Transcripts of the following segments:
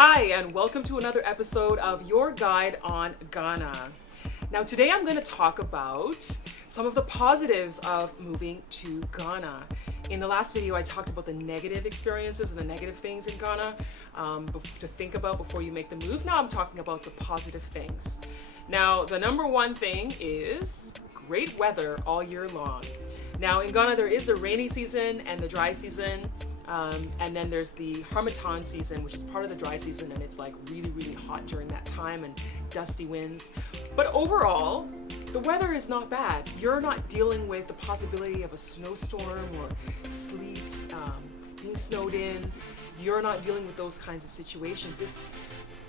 Hi, and welcome to another episode of Your Guide on Ghana. Now, today I'm going to talk about some of the positives of moving to Ghana. In the last video, I talked about the negative experiences and the negative things in Ghana to think about before you make the move. Now I'm talking about the positive things. Now, the number one thing is great weather all year long. Now, in Ghana, there is the rainy season and the dry season. And then there's the Harmattan season, which is part of the dry season, and it's like really, really hot during that time and dusty winds. But overall, the weather is not bad. You're not dealing with the possibility of a snowstorm or sleet, being snowed in. You're not dealing with those kinds of situations. It's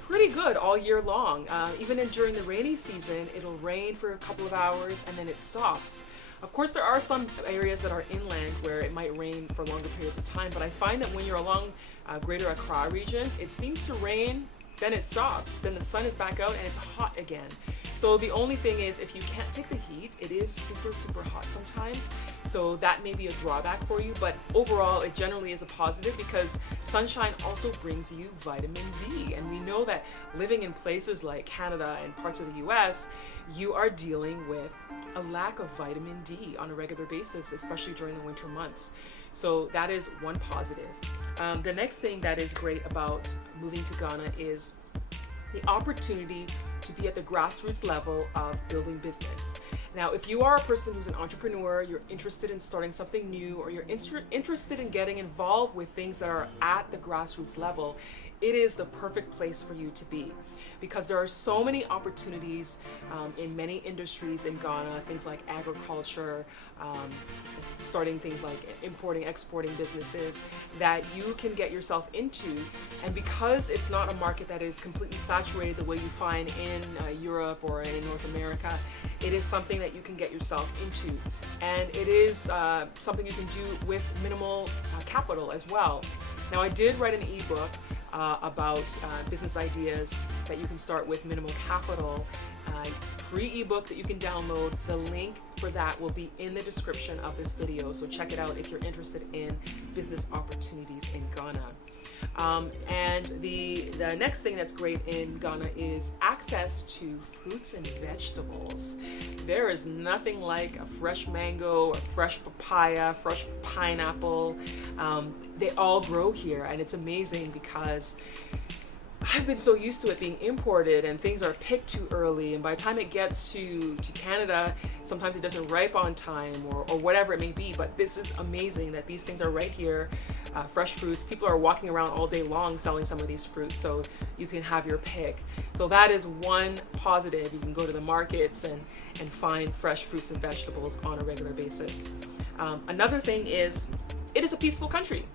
pretty good all year long. Even during the rainy season, it'll rain for a couple of hours and then it stops. Of course, there are some areas that are inland where it might rain for longer periods of time, but I find that when you're along Greater Accra region, it seems to rain, then it stops, then the sun is back out and it's hot again. So the only thing is, if you can't take the heat, it is super, super hot sometimes. So that may be a drawback for you, but overall, it generally is a positive because sunshine also brings you vitamin D. And we know that living in places like Canada and parts of the US, you are dealing with a lack of vitamin D on a regular basis, especially during the winter months. So that is one positive. The next thing that is great about moving to Ghana is the opportunity to be at the grassroots level of building business. Now, if you are a person who's an entrepreneur, you're interested in starting something new, or you're interested in getting involved with things that are at the grassroots level, it is the perfect place for you to be, because there are so many opportunities in many industries in Ghana, things like agriculture, starting things like importing, exporting businesses that you can get yourself into. And because it's not a market that is completely saturated the way you find in Europe or in North America, it is something that you can get yourself into. And it is something you can do with minimal capital as well. Now, I did write an ebook about business ideas that you can start with minimal capital. Free ebook that you can download. The link for that will be in the description of this video, so check it out if you're interested in business opportunities in Ghana. And the next thing that's great in Ghana is access to fruits and vegetables. There is nothing like a fresh mango, a fresh papaya, fresh pineapple. They all grow here, and it's amazing because I've been so used to it being imported and things are picked too early, and by the time it gets to Canada, sometimes it doesn't ripe on time or whatever it may be. But this is amazing that these things are right here, fresh fruits. People are walking around all day long selling some of these fruits, so you can have your pick. So that is one positive. You can go to the markets and find fresh fruits and vegetables on a regular basis. Another thing is, it is a peaceful country.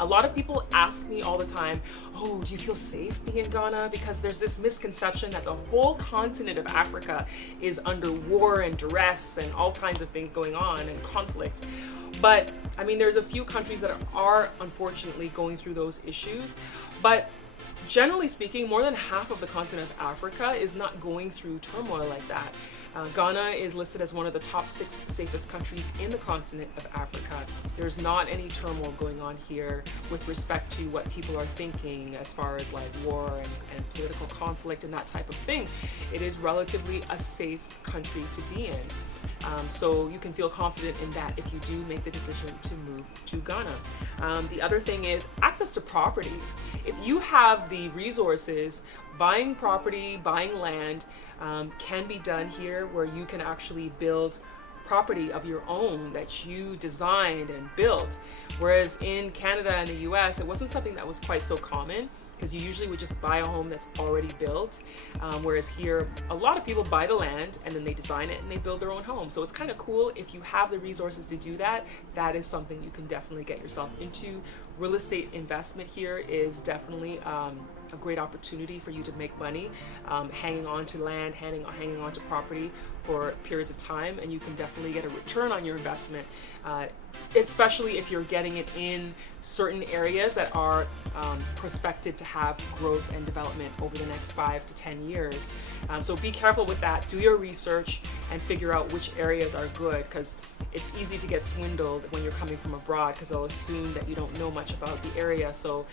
A lot of people ask me all the time, oh, do you feel safe being in Ghana? Because there's this misconception that the whole continent of Africa is under war and duress and all kinds of things going on and conflict. But I mean, there's a few countries that are unfortunately going through those issues. But generally speaking, more than half of the continent of Africa is not going through turmoil like that. Ghana is listed as one of the top 6 safest countries in the continent of Africa. There's not any turmoil going on here with respect to what people are thinking as far as like war and political conflict and that type of thing. It is relatively a safe country to be in. So you can feel confident in that if you do make the decision to move to Ghana. The other thing is access to property. If you have the resources, buying property, buying land can be done here, where you can actually build property of your own that you designed and built. Whereas in Canada and the US, it wasn't something that was quite so common, because you usually would just buy a home that's already built. Whereas here, a lot of people buy the land and then they design it and they build their own home. So it's kind of cool if you have the resources to do that. That is something you can definitely get yourself into. Real estate investment here is definitely a great opportunity for you to make money, hanging on to land, hanging on to property for periods of time, and you can definitely get a return on your investment, especially if you're getting it in certain areas that are prospected to have growth and development over the next 5 to 10 years. So be careful with that. Do your research and figure out which areas are good, because it's easy to get swindled when you're coming from abroad, because they'll assume that you don't know much about the area. So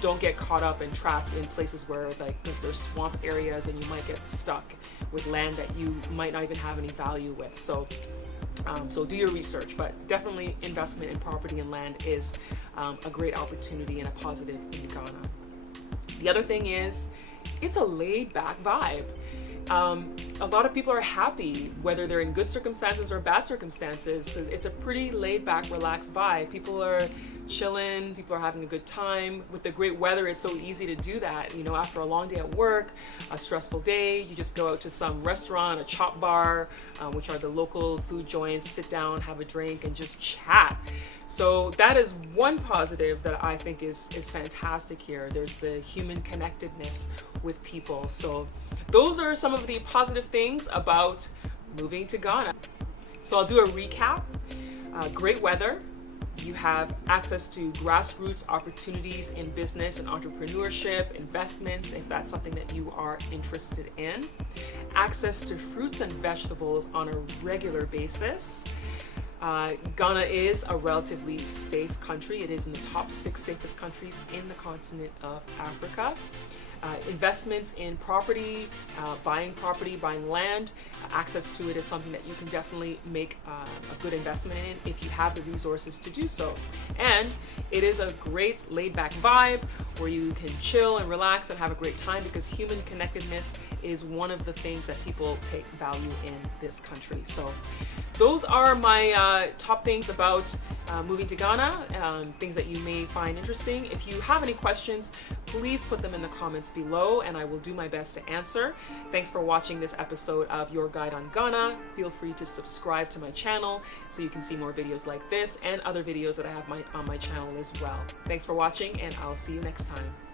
don't get caught up and trapped in places where because there's swamp areas and you might get stuck with land that you might not even have any value with. So do your research, but definitely investment in property and land is a great opportunity and a positive in Ghana. The other thing is, it's a laid back vibe. A lot of people are happy, whether they're in good circumstances or bad circumstances. So it's a pretty laid back, relaxed vibe. People are chilling, people are having a good time. With the great weather, it's so easy to do that. You know, after a long day at work, a stressful day, you just go out to some restaurant, a chop bar, which are the local food joints, sit down, have a drink, and just chat. So that is one positive that I think is fantastic here. There's the human connectedness with people. So those are some of the positive things about moving to Ghana. So I'll do a recap. Great weather. You have access to grassroots opportunities in business and entrepreneurship, investments, if that's something that you are interested in. Access to fruits and vegetables on a regular basis. Ghana is a relatively safe country. It is in the top 6 safest countries in the continent of Africa. Investments in property, buying land, access to it is something that you can definitely make a good investment in if you have the resources to do so. And it is a great laid-back vibe where you can chill and relax and have a great time, because human connectedness is one of the things that people take value in this country. So those are my top things about moving to Ghana, things that you may find interesting. If you have any questions, please put them in the comments below and I will do my best to answer. Thanks for watching this episode of Your Guide on Ghana. Feel free to subscribe to my channel so you can see more videos like this and other videos that I have on my channel as well. Thanks for watching, and I'll see you next time.